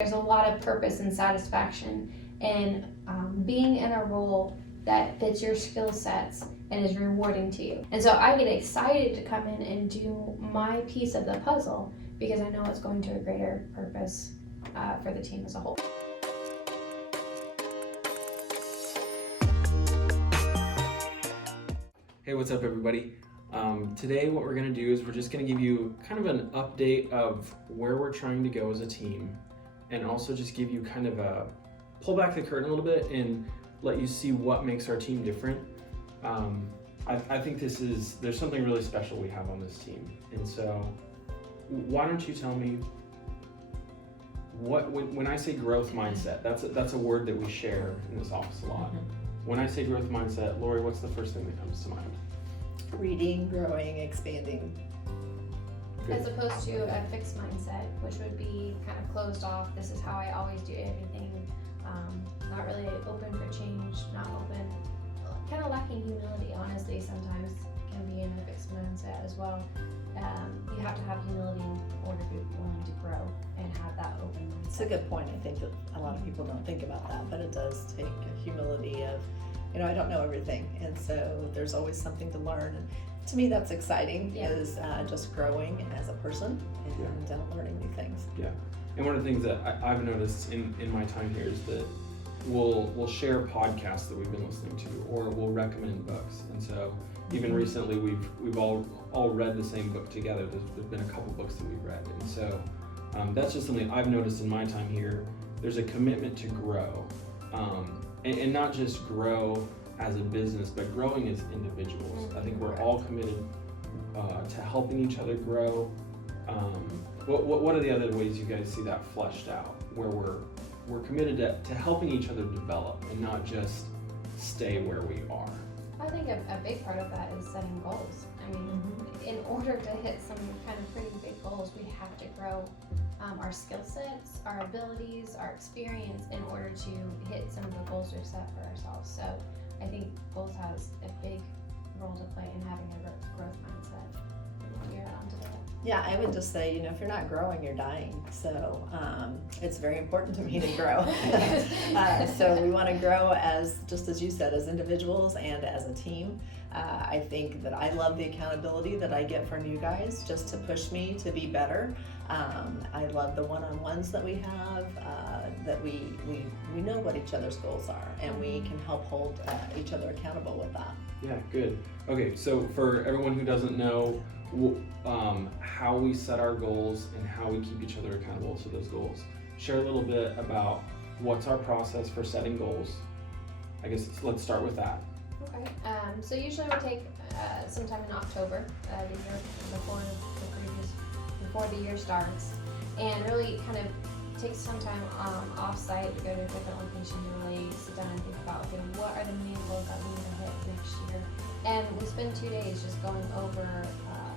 There's a lot of purpose and satisfaction in being in a role that fits your skill sets and is rewarding to you. And so I get excited to come in and do my piece of the puzzle because I know it's going to a greater purpose for the team as a whole. Hey, what's up everybody? Today what we're going to do is we're just going to give you kind of an update of where we're trying to go as a team, and also just give you kind of a pull back the curtain a little bit and let you see what makes our team different. I think there's something really special we have on this team, and so why don't you tell me when I say growth mindset, that's a word that we share in this office a lot. When I say growth mindset, Lori, what's the first thing that comes to mind? Reading, growing, expanding. As opposed to a fixed mindset, which would be kind of closed off. This is how I always do everything. Not really open for change, not open. Kind of lacking humility, honestly, sometimes can be in a fixed mindset as well. You have to have humility in order to be willing to grow and have that open mindset. It's a good point. I think that a lot of people don't think about that, but it does take a humility of, I don't know everything, and so there's always something to learn. And to me, that's exciting, is just growing as a person and learning new things. Yeah, and one of the things that I've noticed in my time here is that we'll share podcasts that we've been listening to, or we'll recommend books. And so even recently we've all read the same book together. There's been a couple books that we've read, and so that's just something I've noticed in my time here. There's a commitment to grow, and not just grow as a business, but growing as individuals. I think we're all committed to helping each other grow. What are the other ways you guys see that fleshed out, where we're committed to helping each other develop and not just stay where we are? I think a big part of that is setting goals. I mean, in order to hit some kind of pretty big goals, we have to grow our skill sets, our abilities, our experience in order to hit some of the goals we've set for ourselves. So I think goals has a big role to play in having a growth mindset. You're onto that. Yeah, I would just say, if you're not growing, you're dying. So it's very important to me to grow. So we want to grow just as you said, as individuals and as a team. I think that I love the accountability that I get from you guys just to push me to be better. I love the one-on-ones that we have, that we know what each other's goals are, and we can help hold each other accountable with that. Yeah, good. Okay, so for everyone who doesn't know how we set our goals and how we keep each other accountable to those goals, share a little bit about what's our process for setting goals. I guess let's start with that. Okay, so usually we take sometime in October, the year before the year starts, and really kind of take some time off-site to go to a different location to really sit down and think about, okay, what are the main goals that we need to hit next year? And we spend 2 days just going over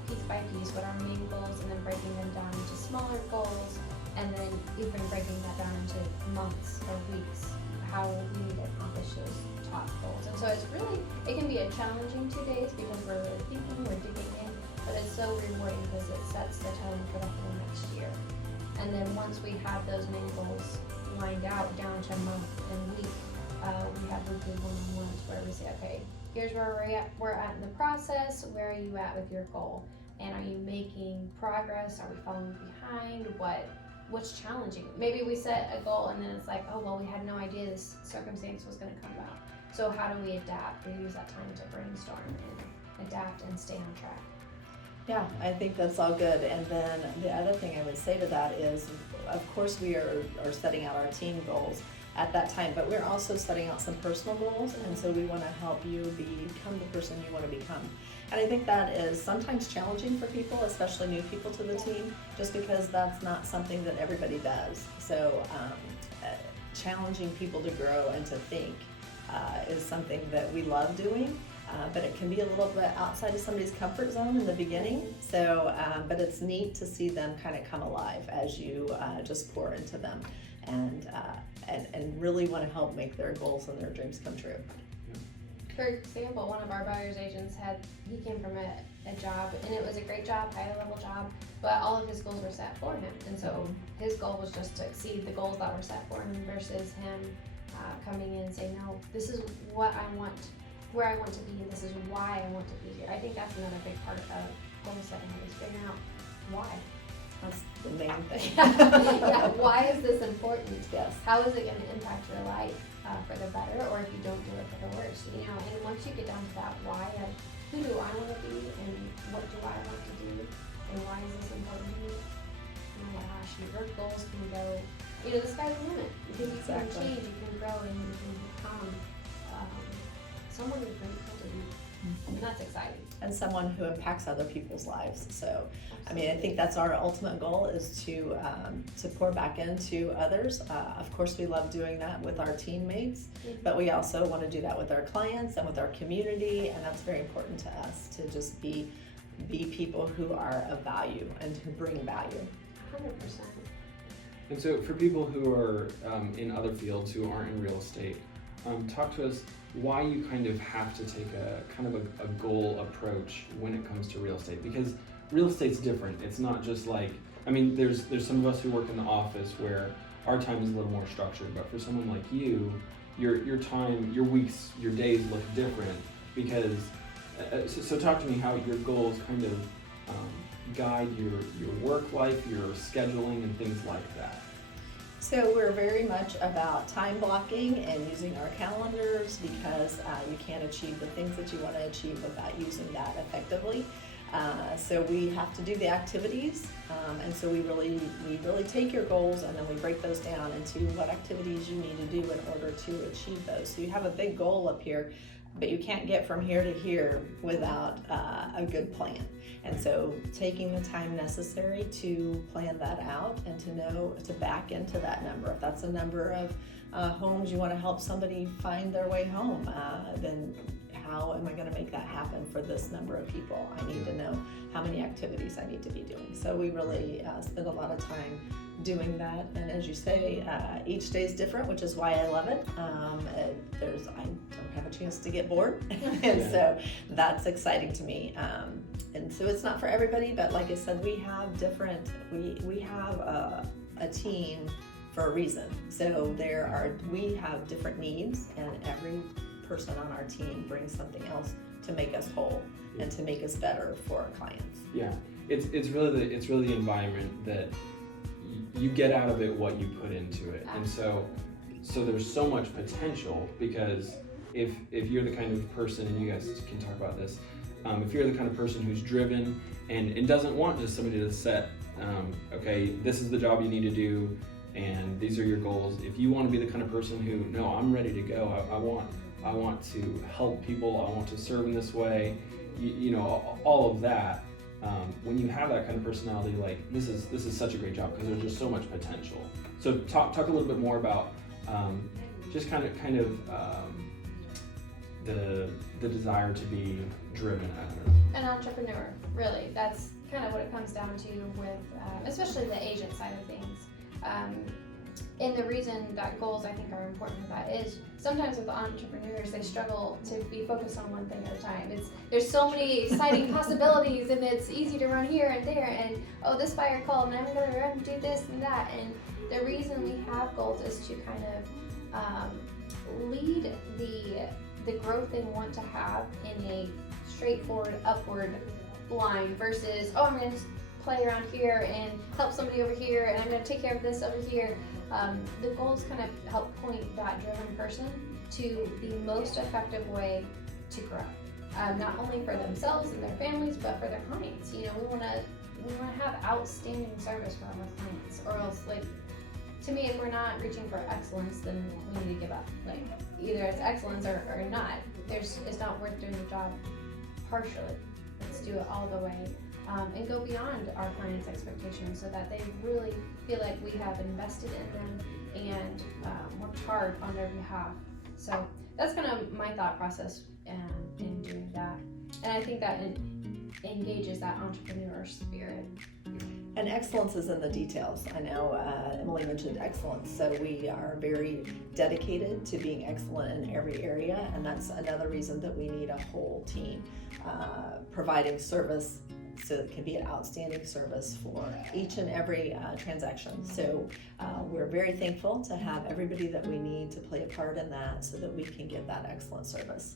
piece by piece what our main goals, and then breaking them down into smaller goals, and then even breaking that down into months or weeks, how we need to accomplish those top goals. And so it can be a challenging 2 days because we're really thinking, we're digging in, but it's so rewarding because it sets the tone for the whole next year. And then once we have those main goals lined out down to month and week, we have weekly one-on-ones where we say, okay, here's where we're at in the process. Where are you at with your goal? And are you making progress? Are we falling behind? What's challenging? Maybe we set a goal and then it's like, oh, well, we had no idea this circumstance was going to come about. So how do we adapt? We use that time to brainstorm and adapt and stay on track. Yeah, I think that's all good. And then the other thing I would say to that is, of course, we are setting out our team goals at that time, but we're also setting out some personal goals, and so we want to help you become the person you want to become. And I think that is sometimes challenging for people, especially new people to the team, just because that's not something that everybody does. So challenging people to grow and to think is something that we love doing. But it can be a little bit outside of somebody's comfort zone in the beginning. So, but it's neat to see them kind of come alive as you just pour into them, and really want to help make their goals and their dreams come true. For example, one of our buyer's agents he came from a job, and it was a great job, high level job, but all of his goals were set for him. And so his goal was just to exceed the goals that were set for him versus him coming in and saying, no, this is what I want, where I want to be, and this is why I want to be here. I think that's another big part of goal setting, is figuring out why. That's the main thing. Yeah, why is this important? Yes. How is it going to impact your life for the better, or if you don't do it, for the worse? You know, and once you get down to that why of who do I want to be and what do I want to do and why is this important to me? Oh my gosh, your goals can go, you know, the sky's the limit, because you can change, you can grow, and you can become someone who's grateful to you. And that's exciting. And someone who impacts other people's lives. So, I mean, I think that's our ultimate goal, is to pour back into others. Of course, we love doing that with our teammates, but we also want to do that with our clients and with our community, and that's very important to us, to just be people who are of value and who bring value. 100%. And so for people who are in other fields who aren't in real estate, talk to us why you kind of have to take a goal approach when it comes to real estate, because real estate's different. It's not just like, I mean, there's some of us who work in the office where our time is a little more structured, but for someone like you, your time, your weeks, your days look different, because so talk to me how your goals kind of guide your work life, your scheduling, and things like that. So we're very much about time blocking and using our calendars, because you can't achieve the things that you want to achieve without using that effectively. So we have to do the activities, and so we really take your goals and then we break those down into what activities you need to do in order to achieve those. So you have a big goal up here, but you can't get from here to here without a good plan. And so taking the time necessary to plan that out and to know, to back into that number. If that's a number of homes you want to help somebody find their way home, then how am I going to make that happen for this number of people? I need to know how many activities I need to be doing. So we really spend a lot of time doing that, and as you say, each day is different, which is why I love it. I don't have a chance to get bored, and so that's exciting to me. And so it's not for everybody, but like I said, we have a team for a reason. So we have different needs, and every person on our team brings something else to make us whole and to make us better for our clients. Yeah, it's really the environment that you get out of it what you put into it. And so there's so much potential, because if you're the kind of person, and you guys can talk about this, if you're the kind of person who's driven and doesn't want just somebody to set, okay, this is the job you need to do and these are your goals. If you want to be the kind of person who, no, I'm ready to go, I want to help people, I want to serve in this way, you know, all of that. When you have that kind of personality, like this is such a great job, because there's just so much potential. So talk a little bit more about just kind of the desire to be driven. An entrepreneur, really. That's kind of what it comes down to with, especially the agent side of things. And the reason that goals, I think, are important for that is sometimes with entrepreneurs, they struggle to be focused on one thing at a time. There's so many exciting possibilities, and it's easy to run here and there, and oh, this buyer called, and I'm going to run do this and that. And the reason we have goals is to kind of lead the growth they want to have in a straightforward upward line versus, oh, I'm going to play around here and help somebody over here, and I'm going to take care of this over here. The goals kind of help point that driven person to the most effective way to grow, not only for themselves and their families, but for their clients. You know, we want to have outstanding service for our clients, or else, like, to me, if we're not reaching for excellence, then we need to give up. Like, either it's excellence or not. It's not worth doing the job partially. Let's do it all the way. And go beyond our clients' expectations, so that they really feel like we have invested in them and worked hard on their behalf. So that's kind of my thought process in doing that. And I think that engages that entrepreneur spirit. And excellence is in the details. I know Emily mentioned excellence, so we are very dedicated to being excellent in every area, and that's another reason that we need a whole team providing service so it can be an outstanding service for each and every transaction. So we're very thankful to have everybody that we need to play a part in that so that we can give that excellent service.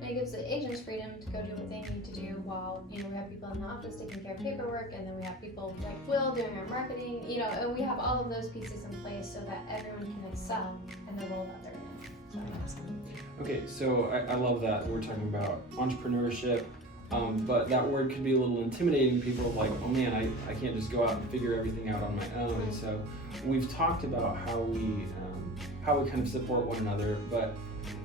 It gives the agents freedom to go do what they need to do while, we have people in the office taking care of paperwork, and then we have people like Will doing our marketing, and we have all of those pieces in place so that everyone can excel in the role that they're in. Okay, so I love that we're talking about entrepreneurship, but that word can be a little intimidating. People are like, oh man, I can't just go out and figure everything out on my own. And so we've talked about how we kind of support one another, but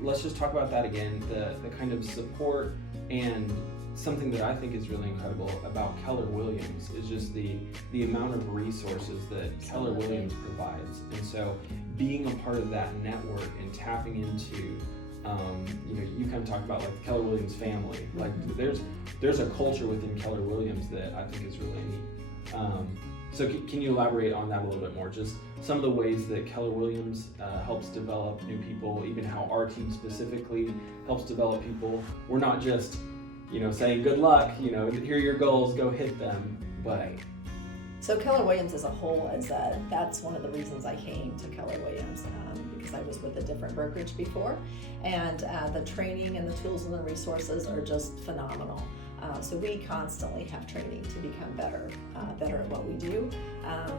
let's just talk about that again, the kind of support. And something that I think is really incredible about Keller Williams is just the amount of resources that Keller Williams provides. And so being a part of that network and tapping into, you kind of talk about like the Keller Williams family. Like there's a culture within Keller Williams that I think is really neat. So can you elaborate on that a little bit more? Just some of the ways that Keller Williams helps develop new people, even how our team specifically helps develop people. We're not just, saying good luck, here are your goals, go hit them, but. So Keller Williams as a whole that's one of the reasons I came to Keller Williams, because I was with a different brokerage before, and the training and the tools and the resources are just phenomenal. So we constantly have training to become better at what we do.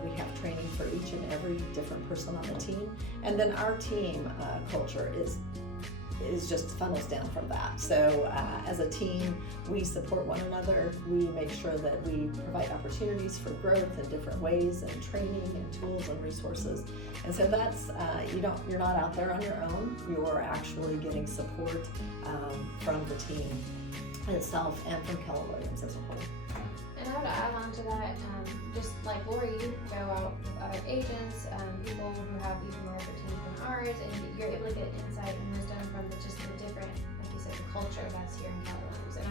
We have training for each and every different person on the team, and then our team culture is just funnels down from that. So as a team, we support one another. We make sure that we provide opportunities for growth in different ways, and training and tools and resources. And so that's you're not out there on your own. You're actually getting support from the team itself and from Keller Williams as a whole. And I would add on to that, just like Lori, you go out with other agents, people who have even larger teams than ours, and you're able to get insight and wisdom from the different, like you said, the culture that's here in Keller Williams. And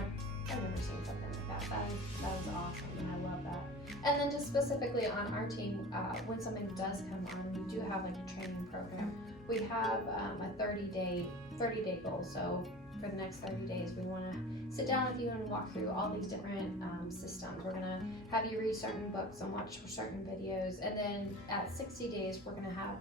I've never seen something like that. That was awesome, and I love that. And then just specifically on our team, when something does come on, we do have like a training program. We have a 30-day goal. So for the next 30 days, we want to sit down with you and walk through all these different systems. We're going to have you read certain books and watch certain videos, and then at 60 days, we're going to have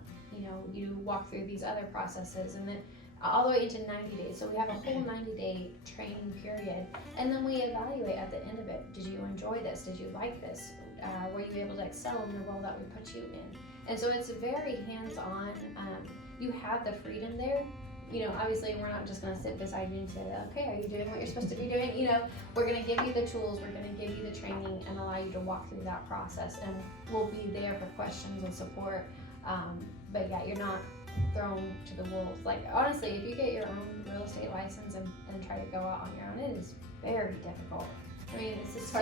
you walk through these other processes, and then all the way into 90 days. So we have a whole 90-day training period, and then we evaluate at the end of it. Did you enjoy this? Did you like this? Were you able to excel in the role that we put you in? And so it's very hands-on. You have the freedom there. Obviously we're not just going to sit beside you and say, okay, are you doing what you're supposed to be doing? We're going to give you the tools, we're going to give you the training and allow you to walk through that process, and we'll be there for questions and support. But yeah, you're not thrown to the wolves. Like honestly, if you get your own real estate license and try to go out on your own, it is very difficult. I mean, it's just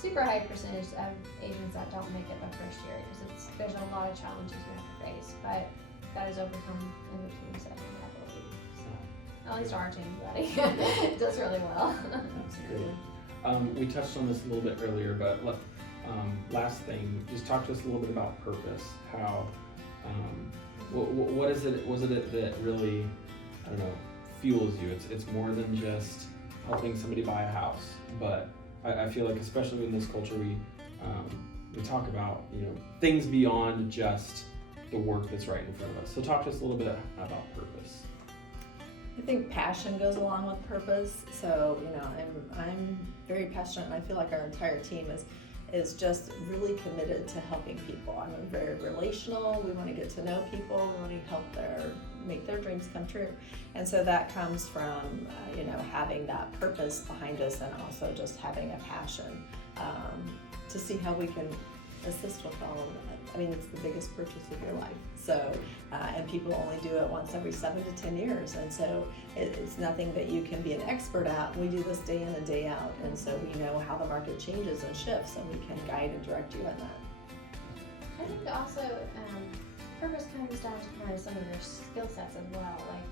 super high percentage of agents that don't make it the first year, because there's a lot of challenges you have to face, but that is overcome in the team setting, I believe. So, at least our team, buddy, does really well. Absolutely. We touched on this a little bit earlier, but last thing, just talk to us a little bit about purpose. How, what is it? Was it that really, fuels you? It's more than just helping somebody buy a house, but I feel like, especially in this culture, we talk about things beyond just the work that's right in front of us. So talk to us a little bit about purpose. I think passion goes along with purpose. So I'm very passionate, and I feel like our entire team is just really committed to helping people. I'm very relational. We want to get to know people. We want to help make their dreams come true. And so that comes from having that purpose behind us, and also just having a passion to see how we can assist with all of that. I mean, it's the biggest purchase of your life. So, and people only do it once every 7 to 10 years. And so it's nothing that you can be an expert at. We do this day in and day out. And so we know how the market changes and shifts, and we can guide and direct you in that. I think also purpose comes down to kind of some of your skill sets as well. Like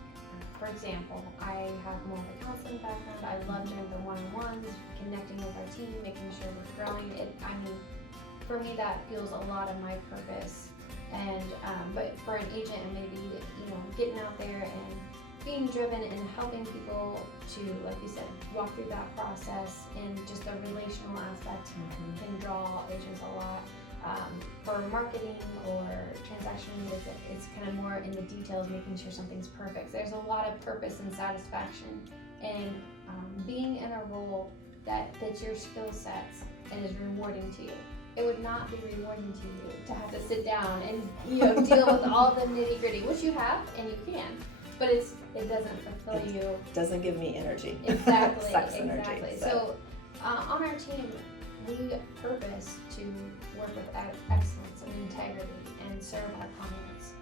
for example, I have more of a counseling background. I love doing the one-on-ones, connecting with our team, making sure we're growing. For me, that fuels a lot of my purpose. And but for an agent, and maybe getting out there and being driven and helping people to, like you said, walk through that process, and just the relational aspect can draw agents a lot. For marketing or transaction, it's kind of more in the details, making sure something's perfect. There's a lot of purpose and satisfaction in being in a role that fits your skill sets and is rewarding to you. It would not be rewarding to you to have to sit down and deal with all the nitty gritty, which you have and you can, but it doesn't fulfill you. Doesn't give me energy. Exactly. Sucks exactly. energy. So on our team, we purpose to work with excellence and integrity and serve our clients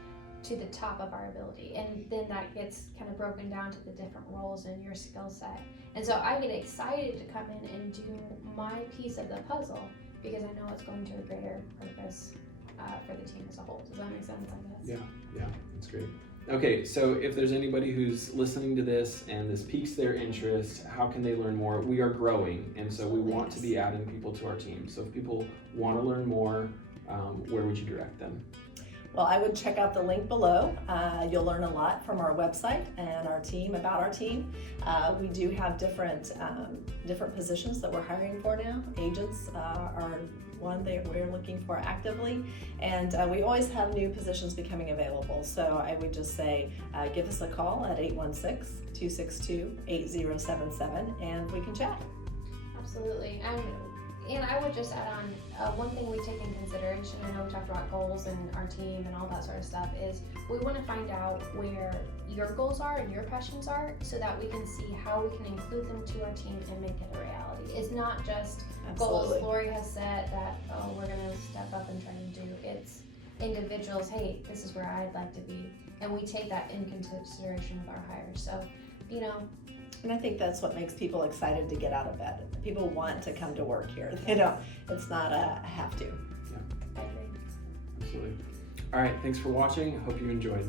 to the top of our ability, and then that gets kind of broken down to the different roles in your skill set. And so I get excited to come in and do my piece of the puzzle, because I know it's going to a greater purpose for the team as a whole. Does that make sense, I guess? Yeah, that's great. Okay, so if there's anybody who's listening to this and this piques their interest, how can they learn more? We are growing, and so we want to be adding people to our team. So if people want to learn more, where would you direct them? Well, I would check out the link below. You'll learn a lot from our website and our team, about our team. We do have different positions that we're hiring for now. Agents are one that we're looking for actively, and we always have new positions becoming available. So I would just say, give us a call at 816-262-8077, and we can chat. Absolutely. And I would just add on, one thing we take in consideration, I know we talked about goals and our team and all that sort of stuff, is we want to find out where your goals are and your passions are, so that we can see how we can include them to our team and make it a reality. It's not just goals Lori has set that, we're going to step up and try to do. It's individuals, hey, this is where I'd like to be. And we take that in consideration with our hires. So, And I think that's what makes people excited to get out of bed. People want to come to work here. They don't, it's not a have to. Yeah, I agree. absolutely. All right, thanks for watching. I hope you enjoyed.